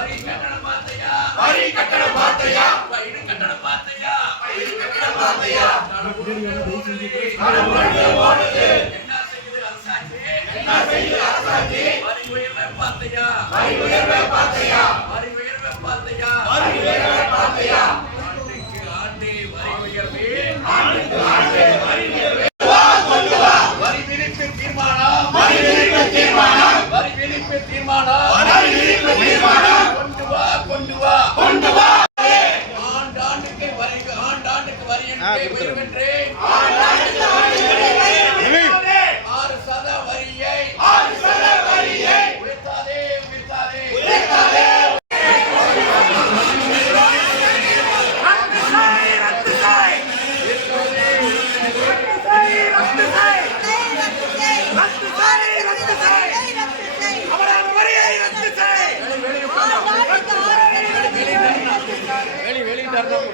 வரி கட்டணம் பார்த்தையா வரி கட்டணம் பார்த்தையா பயிர் கட்டணம் பார்த்தையா கட்டணம் பார்த்தையா நடமுறை ஓடுது என்ன செய்யுது அரசாட்சி என்ன செய்யுது அரசாட்சி வரி உயர்வை பார்த்தையா வரி உயர்வை பார்த்தையா வரி உயர்வை பார்த்தையா வரி உயர்வை பார்த்தையா ஆண்டுக்கு ஆண்டு வரி உயர்வு ஆண்டுக்கு ஆண்டு வரி உயர்வை வா கொண்டு வா வரி விதிப்பு தீர்மானம் வரி விதிப்பு தீர்மானம் வரி விதிப்பு தீர்மானம். விதிப்பு தீர்மானம். கொண்டு வா கொண்டு வா. கொண்டு வா ஆண்டாண்டுக்கு வரி ஆண்டாண்டுக்கு வரி என்று வெளி வெளி தரணும்